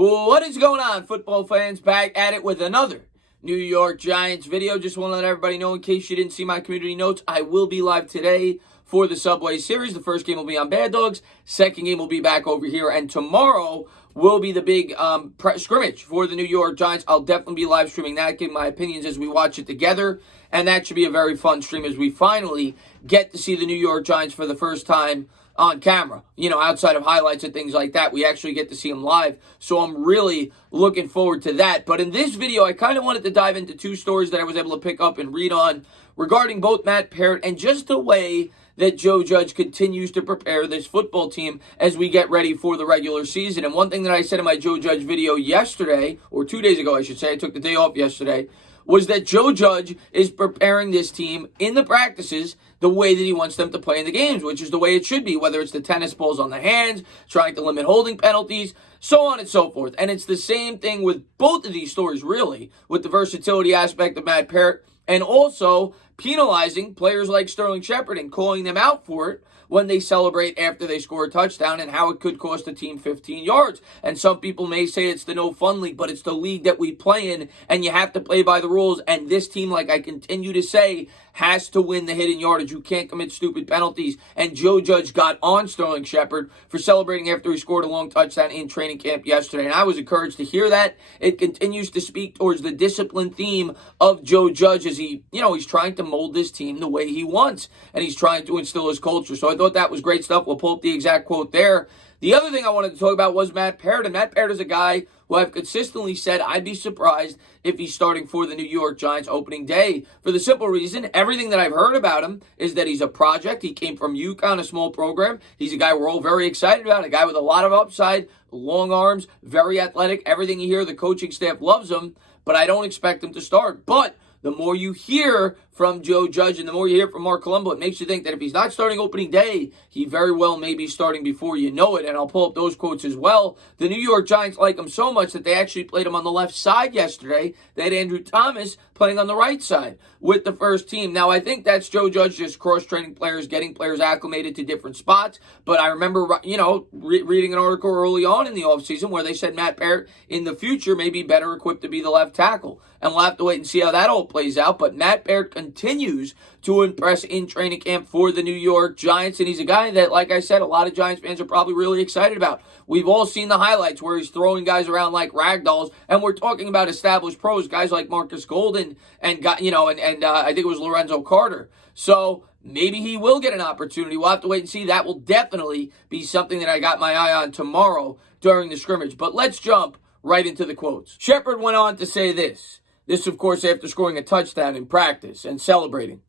What is going on, football fans? Back at it with another New York Giants video. Just want to let everybody know, in case you didn't see my community notes, I will be live today for the Subway Series. The first game will be on Bad Dogs. Second game will be back over here. And tomorrow will be the big scrimmage for the New York Giants. I'll definitely be live streaming that, giving my opinions as we watch it together. And that should be a very fun stream as we finally get to see the New York Giants for the first time on camera, outside of highlights and things like that. We actually get to see them live, so I'm really looking forward to that. But in this video, I kind of wanted to dive into two stories that I was able to pick up and read on regarding both Matt Peart and just the way that Joe Judge continues to prepare this football team as we get ready for the regular season. And one thing that I said in my Joe Judge video yesterday, or 2 days ago, I should say, I took the day off yesterday, was that Joe Judge is preparing this team in the practices the way that he wants them to play in the games, which is the way it should be, whether it's the tennis balls on the hands, trying to limit holding penalties, so on and so forth. And it's the same thing with both of these stories, really, with the versatility aspect of Matt Peart and also penalizing players like Sterling Shepard and calling them out for it when they celebrate after they score a touchdown, and how it could cost the team 15 yards. And some people may say it's the no fun league, but it's the league that we play in, and you have to play by the rules. And this team, like I continue to say, has to win the hidden yardage. You can't commit stupid penalties. And Joe Judge got on Sterling Shepard for celebrating after he scored a long touchdown in training camp yesterday. And I was encouraged to hear that. It continues to speak towards the discipline theme of Joe Judge as he, he's trying to mold this team the way he wants. And he's trying to instill his culture. So I thought that was great stuff. We'll pull up the exact quote there. The other thing I wanted to talk about was Matt Peart. And Matt Peart is a guy who I've consistently said I'd be surprised if he's starting for the New York Giants opening day. For the simple reason, everything that I've heard about him is that he's a project. He came from UConn, a small program. He's a guy we're all very excited about, a guy with a lot of upside, long arms, very athletic. Everything you hear, the coaching staff loves him, but I don't expect him to start. But the more you hear from Joe Judge and the more you hear from Mark Colombo, it makes you think that if he's not starting opening day, he very well may be starting before you know it. And I'll pull up those quotes as well. The New York Giants like him so much that they actually played him on the left side yesterday. They had Andrew Thomas playing on the right side with the first team. Now, I think that's Joe Judge just cross-training players, getting players acclimated to different spots. But I remember, reading an article early on in the offseason where they said Matt Peart in the future may be better equipped to be the left tackle. And we'll have to wait and see how that all plays out. But Matt Peart continues to impress in training camp for the New York Giants. And he's a guy that, like I said, a lot of Giants fans are probably really excited about. We've all seen the highlights where he's throwing guys around like rag dolls. And we're talking about established pros, guys like Marcus Golden and I think it was Lorenzo Carter. So maybe he will get an opportunity. We'll have to wait and see. That will definitely be something that I got my eye on tomorrow during the scrimmage. But let's jump right into the quotes. Shepard went on to say this. This, of course, after scoring a touchdown in practice and celebrating.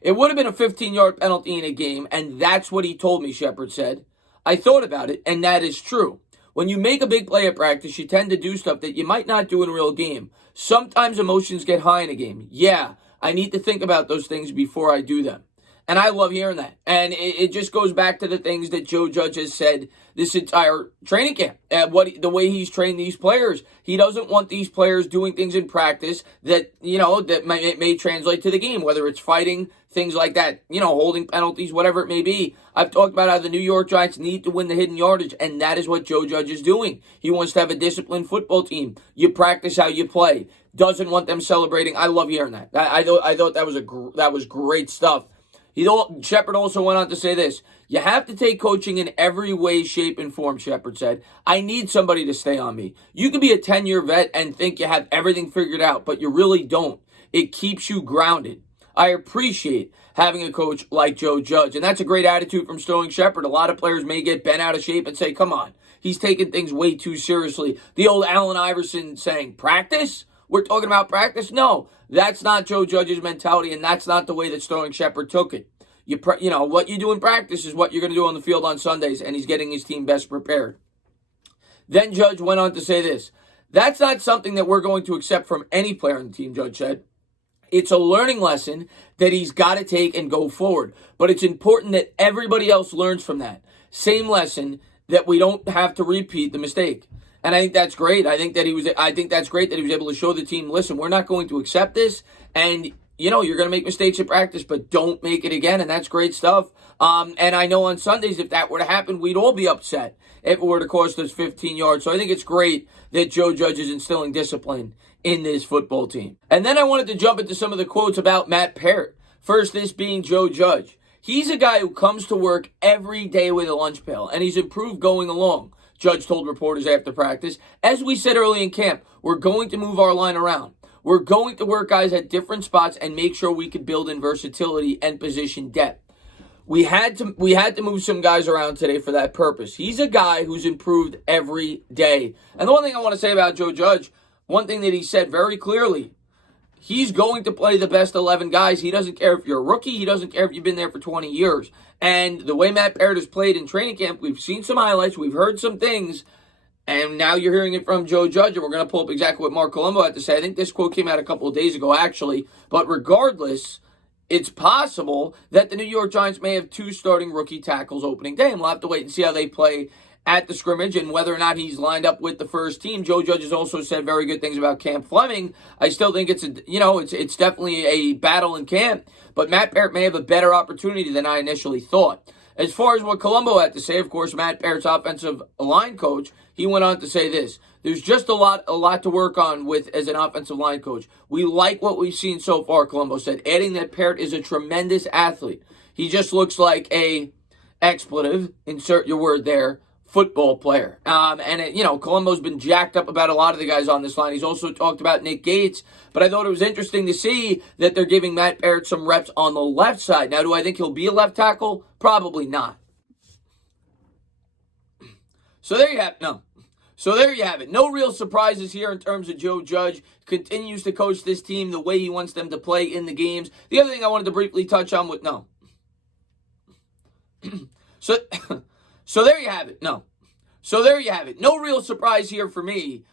It would have been a 15-yard penalty in a game, and that's what he told me, Shepard said. I thought about it, and that is true. When you make a big play at practice, you tend to do stuff that you might not do in a real game. Sometimes emotions get high in a game. Yeah, I need to think about those things before I do them. And I love hearing that. And it just goes back to the things that Joe Judge has said this entire training camp. The way he's trained these players. He doesn't want these players doing things in practice that, that may translate to the game, whether it's fighting, things like that, holding penalties, whatever it may be. I've talked about how the New York Giants need to win the hidden yardage, and that is what Joe Judge is doing. He wants to have a disciplined football team. You practice how you play. Doesn't want them celebrating. I love hearing that. I thought that was great stuff. Shepard also went on to say this. You have to take coaching in every way, shape, and form, Shepard said. I need somebody to stay on me. You could be a 10-year vet and think you have everything figured out, but you really don't. It keeps you grounded. I appreciate having a coach like Joe Judge, and that's a great attitude from Sterling Shepard. A lot of players may get bent out of shape and say, come on, he's taking things way too seriously. The old Allen Iverson saying, practice? We're talking about practice? No, that's not Joe Judge's mentality, and that's not the way that Sterling Shepard took it. What you do in practice is what you're going to do on the field on Sundays, and he's getting his team best prepared. Then Judge went on to say this. That's not something that we're going to accept from any player on the team, Judge said. It's a learning lesson that he's got to take and go forward. But it's important that everybody else learns from that. Same lesson, that we don't have to repeat the mistake. And I think that's great. I think that's great that he was able to show the team, listen, we're not going to accept this, and you're going to make mistakes in practice, but don't make it again, and that's great stuff. And I know on Sundays, if that were to happen, we'd all be upset if it were to cost us 15 yards. So I think it's great that Joe Judge is instilling discipline in this football team. And then I wanted to jump into some of the quotes about Matt Peart. First, this being Joe Judge. He's a guy who comes to work every day with a lunch pail, and he's improved going along, Judge told reporters after practice. As we said early in camp, we're going to move our line around. We're going to work guys at different spots and make sure we could build in versatility and position depth. We had to move some guys around today for that purpose. He's a guy who's improved every day. And the one thing I want to say about Joe Judge, one thing that he said very clearly, he's going to play the best 11 guys. He doesn't care if you're a rookie. He doesn't care if you've been there for 20 years. And the way Matt Peart has played in training camp, we've seen some highlights. We've heard some things. And now you're hearing it from Joe Judge. And we're going to pull up exactly what Mark Colombo had to say. I think this quote came out a couple of days ago, actually. But regardless, it's possible that the New York Giants may have 2 starting rookie tackles opening day. And we'll have to wait and see how they play at the scrimmage and whether or not he's lined up with the first team. Joe Judge has also said very good things about Cam Fleming. I still think it's definitely a battle in camp, but Matt Peart may have a better opportunity than I initially thought. As far as what Colombo had to say, of course, Matt Peart's offensive line coach, he went on to say this: there's just a lot to work on with as an offensive line coach. We like what we've seen so far, Colombo said, adding that Peart is a tremendous athlete. He just looks like a expletive, insert your word there, football player. Colombo's been jacked up about a lot of the guys on this line. He's also talked about Nick Gates, but I thought it was interesting to see that they're giving Matt Peart some reps on the left side. Now, do I think he'll be a left tackle? Probably not. So there you have it. No real surprises here in terms of Joe Judge. Continues to coach this team the way he wants them to play in the games. The other thing I wanted to briefly touch on So there you have it. No real surprise here for me.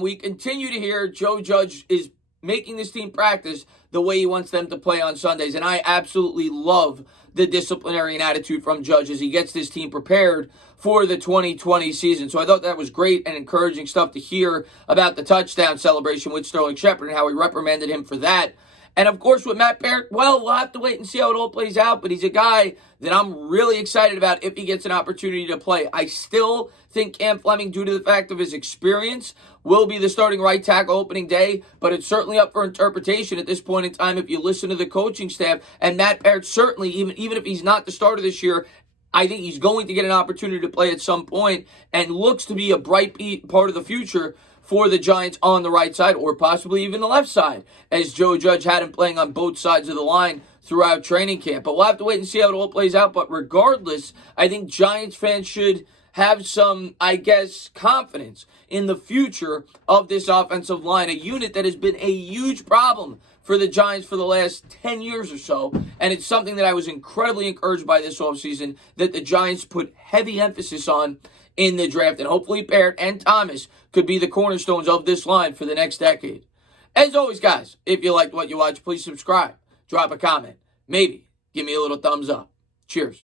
We continue to hear Joe Judge is making this team practice the way he wants them to play on Sundays. And I absolutely love the disciplinary and attitude from Judge as he gets this team prepared for the 2020 season. So I thought that was great and encouraging stuff to hear about the touchdown celebration with Sterling Shepard and how he reprimanded him for that. And, of course, with Matt Peart, well, we'll have to wait and see how it all plays out. But he's a guy that I'm really excited about if he gets an opportunity to play. I still think Cam Fleming, due to the fact of his experience, will be the starting right tackle opening day. But it's certainly up for interpretation at this point in time if you listen to the coaching staff. And Matt Peart certainly, even if he's not the starter this year, I think he's going to get an opportunity to play at some point and looks to be a bright part of the future for the Giants on the right side or possibly even the left side, as Joe Judge had him playing on both sides of the line throughout training camp. But we'll have to wait and see how it all plays out. But regardless, I think Giants fans should have some, confidence in the future of this offensive line, a unit that has been a huge problem for the Giants for the last 10 years or so. And it's something that I was incredibly encouraged by this offseason that the Giants put heavy emphasis on in the draft. And hopefully Peart and Thomas could be the cornerstones of this line for the next decade. As always, guys, if you liked what you watched, please subscribe, drop a comment, maybe give me a little thumbs up. Cheers.